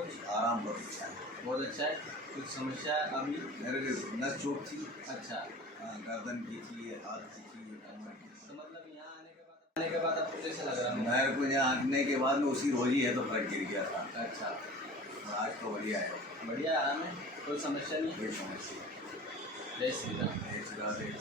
कुछ? आराम बहुत अच्छा है। बहुत अच्छा है। कुछ समस्या अभी? मेरे को नस चोट थी। अच्छा। गर्दन की थी, हाथ की थी, कमर की। तो मतलब यहाँ आने के बाद आपको कैसा लग रहा है? मेरे को यहाँ आने के बाद में उसी रोज ही है तो फर्क गिर गया था। अच्छा। और आज तो बढ़िया है। बढ़िया आराम है, कोई समस्या नहीं? कोई समस्या जय श्री राम। नहीं।